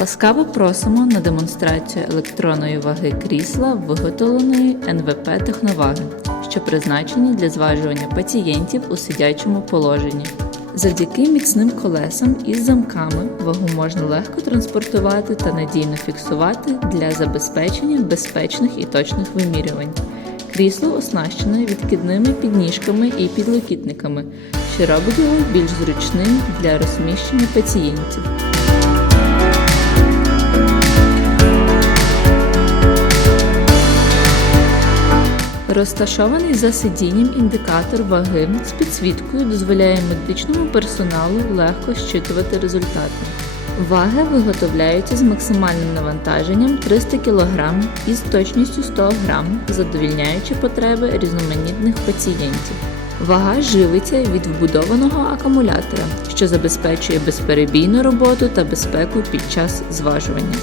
Ласкаво просимо на демонстрацію електронної ваги крісла, виготовленої НВП техноваги, що призначені для зважування пацієнтів у сидячому положенні. Завдяки міцним колесам із замками вагу можна легко транспортувати та надійно фіксувати для забезпечення безпечних і точних вимірювань. Крісло оснащене відкидними підніжками і підлокітниками, що робить його більш зручним для розміщення пацієнтів. Розташований за сидінням індикатор ваги з підсвіткою дозволяє медичному персоналу легко щитувати результати. Ваги виготовляються з максимальним навантаженням 300 кг і з точністю 100 г, задовільняючи потреби різноманітних пацієнтів. Вага живиться від вбудованого акумулятора, що забезпечує безперебійну роботу та безпеку під час зважування.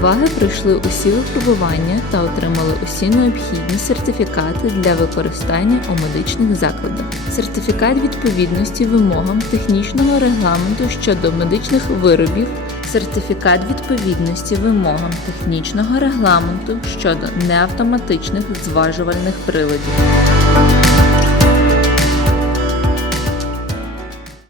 Ваги пройшли усі випробування та отримали усі необхідні сертифікати для використання у медичних закладах. Сертифікат відповідності вимогам технічного регламенту щодо медичних виробів, сертифікат відповідності вимогам технічного регламенту щодо неавтоматичних зважувальних приладів.